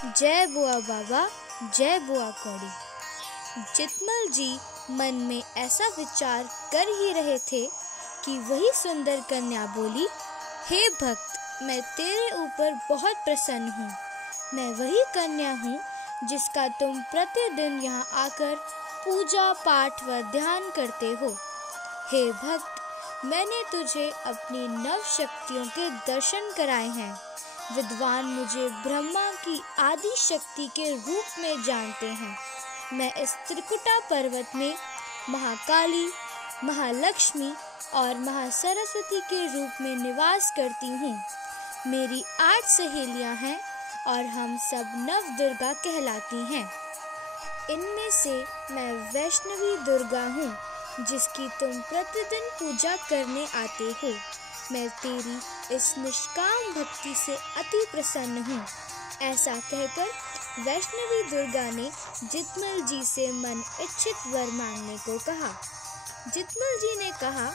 जय बुआ बाबा, जय बुआ कौड़ी। जितमल जी मन में ऐसा विचार कर ही रहे थे कि वही सुंदर कन्या बोली, हे भक्त, मैं तेरे ऊपर बहुत प्रसन्न हूँ। मैं वही कन्या हूँ जिसका तुम प्रतिदिन यहाँ आकर पूजा पाठ व ध्यान करते हो। हे भक्त, मैंने तुझे अपनी नव शक्तियों के दर्शन कराए हैं। विद्वान मुझे ब्रह्मा की आदि शक्ति के रूप में जानते हैं। मैं इस त्रिकुटा पर्वत में महाकाली, महालक्ष्मी और महासरस्वती के रूप में निवास करती हूँ। मेरी 8 सहेलियाँ हैं और हम सब नव दुर्गा कहलाती हैं। इनमें से मैं वैष्णवी दुर्गा हूँ, जिसकी तुम प्रतिदिन पूजा करने आते हो। मैं तेरी इस निष्काम भक्ति से अति प्रसन्न हूँ। ऐसा कहकर वैष्णवी दुर्गा ने जितमल जी से मन इच्छित वर मांगने को कहा। जितमल जी ने कहा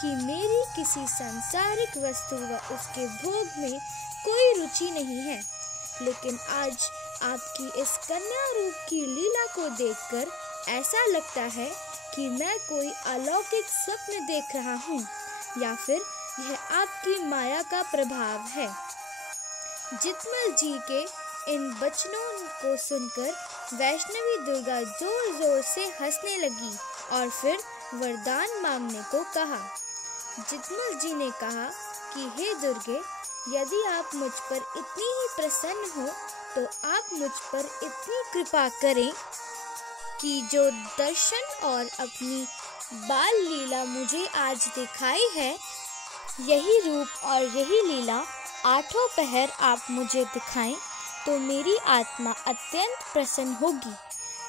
कि मेरी किसी सांसारिक वस्तु व उसके भोग में कोई रुचि नहीं है, लेकिन आज आपकी इस कन्या रूप की लीला को देखकर ऐसा लगता है कि मैं कोई अलौकिक स्वप्न देख रहा हूँ, या फिर यह आपकी माया का प्रभाव है। जितमल जी के इन वचनों को सुनकर वैष्णवी दुर्गा जोर जोर से हंसने लगी और फिर वरदान मांगने को कहा। जितमल जी ने कहा कि हे दुर्गे, यदि आप मुझ पर इतनी ही प्रसन्न हो तो आप मुझ पर इतनी कृपा करें कि जो दर्शन और अपनी बाल लीला मुझे आज दिखाई है, यही रूप और यही लीला 8 पहर आप मुझे दिखाएं तो मेरी आत्मा अत्यंत प्रसन्न होगी।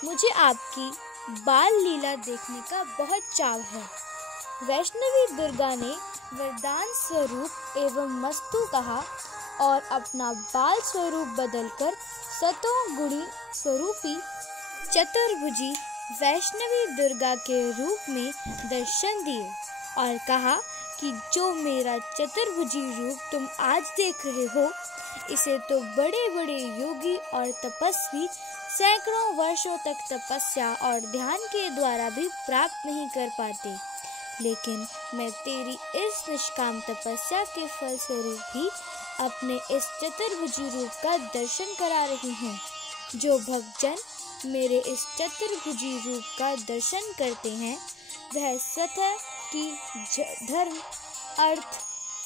मुझे आपकी बाल लीला देखने का बहुत चाव है। वैष्णवी दुर्गा ने वरदान स्वरूप एवं मस्तु कहा और अपना बाल स्वरूप बदलकर सतों गुणी स्वरूपी चतुर्भुजी वैष्णवी दुर्गा के रूप में दर्शन दिए और कहा कि जो मेरा चतुर्भुजी रूप तुम आज देख रहे हो, इसे तो बड़े बड़े योगी और तपस्वी सैकड़ों वर्षों तक तपस्या और ध्यान के द्वारा भी प्राप्त नहीं कर पाते, लेकिन मैं तेरी इस निष्काम तपस्या के फल स्वरूप ही अपने इस चतुर्भुजी रूप का दर्शन करा रही हूँ। जो भक्तजन मेरे इस चतुर्भुजी रूप का दर्शन करते हैं, वह स्वतः कि धर्म, अर्थ,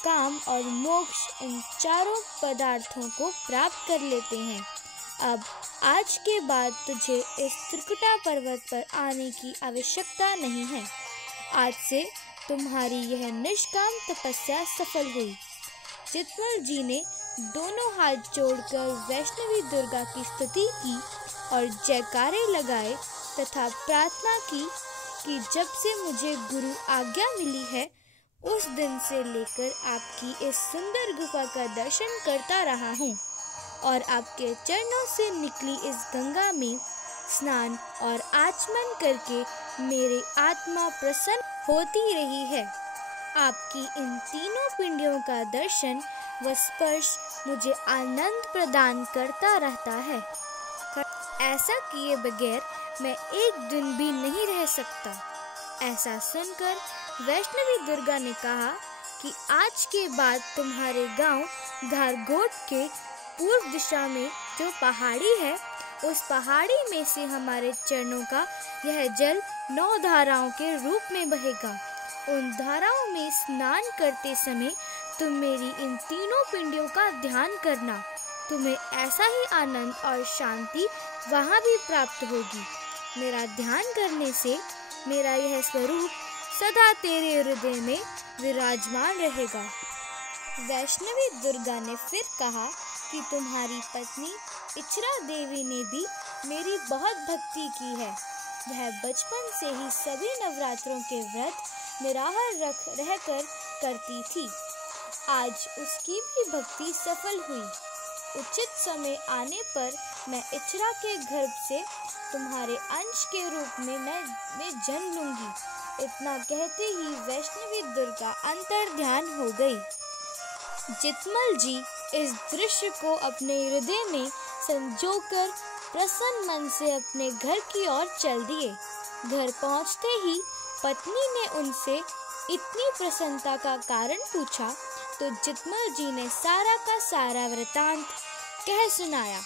काम और मोक्ष इन चारों पदार्थों को प्राप्त कर लेते हैं। अब आज के बाद तुझे इस त्रिकुटा पर्वत पर आने की आवश्यकता नहीं है। आज से तुम्हारी यह निष्काम तपस्या सफल हुई। जितमल जी ने दोनों हाथ जोड़कर वैष्णवी दुर्गा की स्तुति की और जयकारे लगाए तथा प्रार्थना की कि जब से मुझे गुरु आज्ञा मिली है, उस दिन से लेकर आपकी इस सुंदर गुफा का दर्शन करता रहा हूँ और आपके चरणों से निकली इस गंगा में स्नान और आचमन करके मेरी आत्मा प्रसन्न होती रही है। आपकी इन तीनों पिंडियों का दर्शन व स्पर्श मुझे आनंद प्रदान करता रहता है। ऐसा किए बगैर मैं एक दिन भी नहीं रह सकता। ऐसा सुनकर वैष्णवी दुर्गा ने कहा कि आज के बाद तुम्हारे गांव घारगोट के पूर्व दिशा में जो पहाड़ी है, उस पहाड़ी में से हमारे चरणों का यह जल 9 धाराओं के रूप में बहेगा। उन धाराओं में स्नान करते समय तुम मेरी इन तीनों पिंडियों का ध्यान करना। तुम्हें ऐसा ही आनंद और शांति वहाँ भी प्राप्त होगी। मेरा ध्यान करने से मेरा यह स्वरूप सदा तेरे हृदय में विराजमान रहेगा। वैष्णवी दुर्गा ने फिर कहा कि तुम्हारी पत्नी इचरा देवी ने भी मेरी बहुत भक्ति की है। वह बचपन से ही सभी नवरात्रों के व्रत निराहार रहकर करती थी। आज उसकी भी भक्ति सफल हुई। उचित समय आने पर मैं इचरा के गर्भ से तुम्हारे अंश के रूप में मैं जन्म लूंगी। इतना कहते ही वैष्णवी दुर्गा अंतर ध्यान हो गई। जितमल जी इस दृश्य को अपने हृदय में संजोकर प्रसन्न मन से अपने घर की ओर चल दिए। घर पहुंचते ही पत्नी ने उनसे इतनी प्रसन्नता का कारण पूछा तो जितमल जी ने सारा का सारा वृतांत कह सुनाया,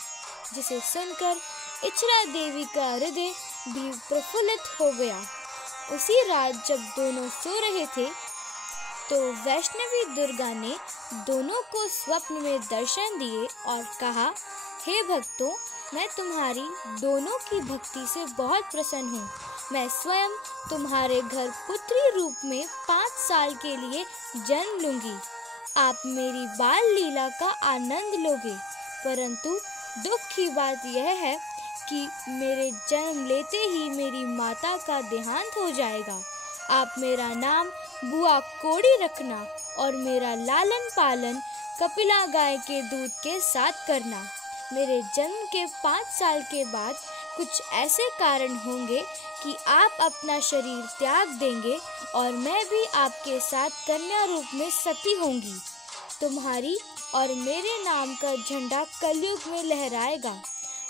जिसे सुनकर इचरा देवी का हृदय भी प्रफुल्लित हो गया। उसी रात जब दोनों सो रहे थे तो वैष्णवी दुर्गा ने दोनों को स्वप्न में दर्शन दिए और कहा, हे भक्तों, मैं तुम्हारी दोनों की भक्ति से बहुत प्रसन्न हूँ। मैं स्वयं तुम्हारे घर पुत्री रूप में 5 साल के लिए जन्म लूंगी। आप मेरी बाल लीला का आनंद लोगे, परंतु दुख की बात यह है कि मेरे जन्म लेते ही मेरी माता का देहांत हो जाएगा। आप मेरा नाम बुआ कोड़ी रखना और मेरा लालन पालन कपिला गाय के दूध के साथ करना। मेरे जन्म के 5 साल के बाद कुछ ऐसे कारण होंगे कि आप अपना शरीर त्याग देंगे और मैं भी आपके साथ कन्या रूप में सती होंगी। तुम्हारी और मेरे नाम का झंडा कलयुग में लहराएगा।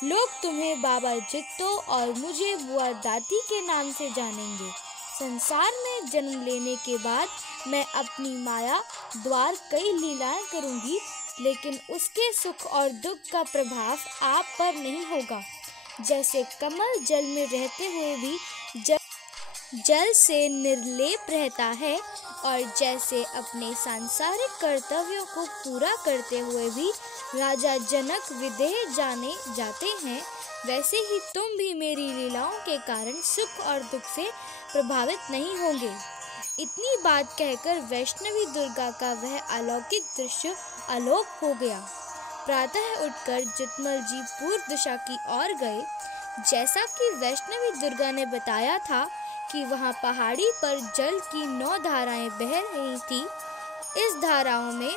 लोग तुम्हें बाबा जित्तो और मुझे बुआ दाती के नाम से जानेंगे। संसार में जन्म लेने के बाद मैं अपनी माया द्वार कई लीलाएं करूंगी, लेकिन उसके सुख और दुख का प्रभाव आप पर नहीं होगा। जैसे कमल जल में रहते हुए भी जल से निर्लेप रहता है और जैसे अपने सांसारिक कर्तव्यों को पूरा करते हुए भी राजा जनक विदेह जाने जाते हैं, वैसे ही तुम भी मेरी लीलाओं के कारण सुख और दुख से प्रभावित नहीं होंगे। इतनी बात कहकर वैष्णवी दुर्गा का वह अलौकिक दृश्य अलोप हो गया। प्रातः उठकर जितमल जी पूर्व दिशा की ओर गए। जैसा कि वैष्णवी दुर्गा ने बताया था कि वहां पहाड़ी पर जल की 9 धाराएं बह रही थी। इस धाराओं में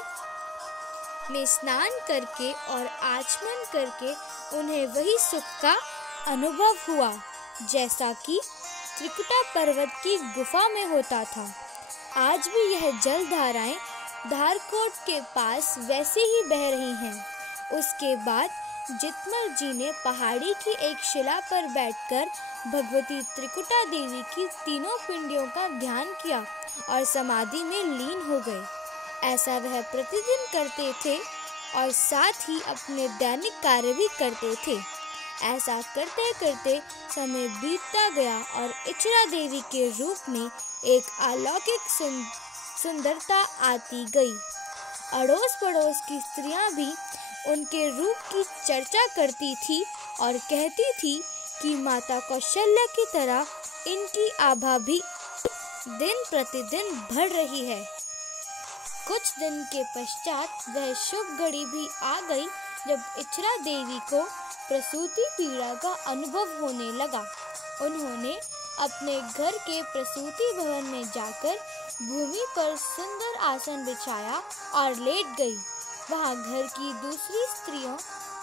स्नान करके और आचमन करके उन्हें वही सुख का अनुभव हुआ जैसा कि त्रिकुटा पर्वत की गुफा में होता था। आज भी यह जल धाराएं धारकोट के पास वैसे ही बह रही हैं। उसके बाद जितमल जी ने पहाड़ी की एक शिला पर बैठकर भगवती त्रिकुटा देवी की तीनों पिंडियों का ध्यान किया और समाधि में लीन हो गए। ऐसा वह प्रतिदिन करते थे और साथ ही अपने दैनिक कार्य भी करते थे। ऐसा करते करते समय बीतता गया और इचरा देवी के रूप में एक अलौकिक सुंदरता आती गई। अड़ोस पड़ोस की स्त्रियां भी उनके रूप की चर्चा करती थी और कहती थी कि माता कौशल्या की तरह इनकी आभा भी दिन प्रतिदिन बढ़ रही है। कुछ दिन के पश्चात वह शुभ घड़ी भी आ गई जब इचरा देवी को प्रसूति पीड़ा का अनुभव होने लगा। उन्होंने अपने घर के प्रसूति भवन में जाकर भूमि पर सुंदर आसन बिछाया और लेट गई। वहां घर की दूसरी स्त्रियों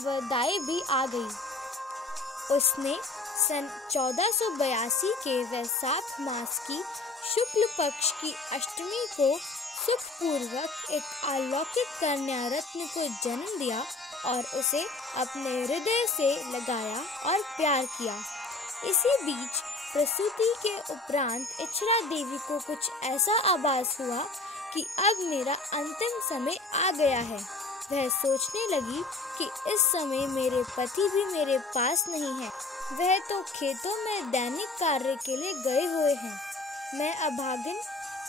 व दाई भी आ गई। उसने सन 1482 के वैशाख मास की शुक्ल पक्ष की अष्टमी को सुखपूर्वक एक अलौकिक कन्या रत्न को जन्म दिया और उसे अपने हृदय से लगाया और प्यार किया। इसी बीच प्रसूति के उपरांत इचरा देवी को कुछ ऐसा आभास हुआ कि अब मेरा अंतिम समय आ गया है। वह सोचने लगी कि इस समय मेरे पति भी मेरे पास नहीं है। वह तो खेतों में दैनिक कार्य के लिए गए हुए हैं। मैं अभागिन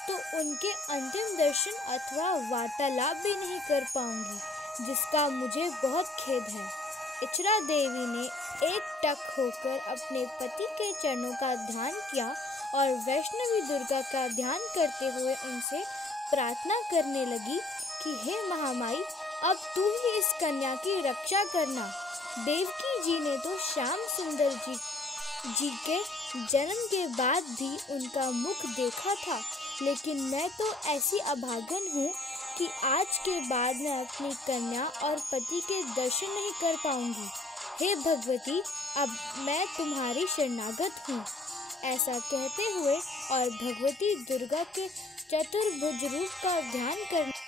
तो उनके अंतिम दर्शन अथवा वार्तालाप भी नहीं कर पाऊंगी, जिसका मुझे बहुत खेद है। इचरा देवी ने एकटक होकर अपने पति के चरणों का ध्यान किया और वैष्णवी दुर्गा का ध्यान करते हुए उनसे प्रार्थना करने लगी कि हे महामाई, अब तू ही इस कन्या की रक्षा करना। देवकी जी ने तो श्याम सुंदर जी के जन्म के बाद भी उनका मुख देखा था, लेकिन मैं तो ऐसी अभागन हूँ कि आज के बाद मैं अपनी कन्या और पति के दर्शन नहीं कर पाऊंगी। हे भगवती, अब मैं तुम्हारी शरणागत हूँ। ऐसा कहते हुए और भगवती दुर्गा के चतुर्भुज रूप का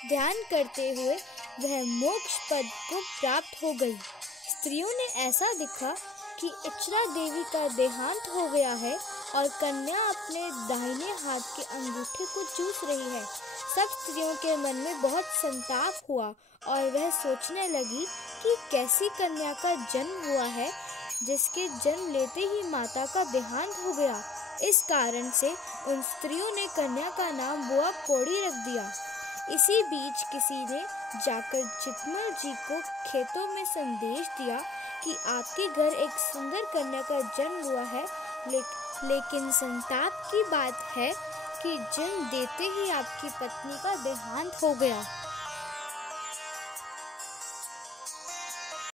ध्यान करते हुए वह मोक्ष पद को प्राप्त हो गई। स्त्रियों ने ऐसा दिखा कि इचरा देवी का देहांत हो गया है और कन्या अपने दाहिने हाथ के अंगूठे को चूस रही है। सब स्त्रियों के मन में बहुत संताप हुआ और वह सोचने लगी कि कैसी कन्या का जन्म हुआ है जिसके जन्म लेते ही माता का देहांत हो गया। इस कारण से उन स्त्रियों ने कन्या का नाम बुआ कौड़ी रख दिया। इसी बीच किसी ने जाकर चितमल जी को खेतों में संदेश दिया कि आपके घर एक सुंदर कन्या का जन्म हुआ है, लेकिन संताप की बात है कि जन्म देते ही आपकी पत्नी का देहांत हो गया।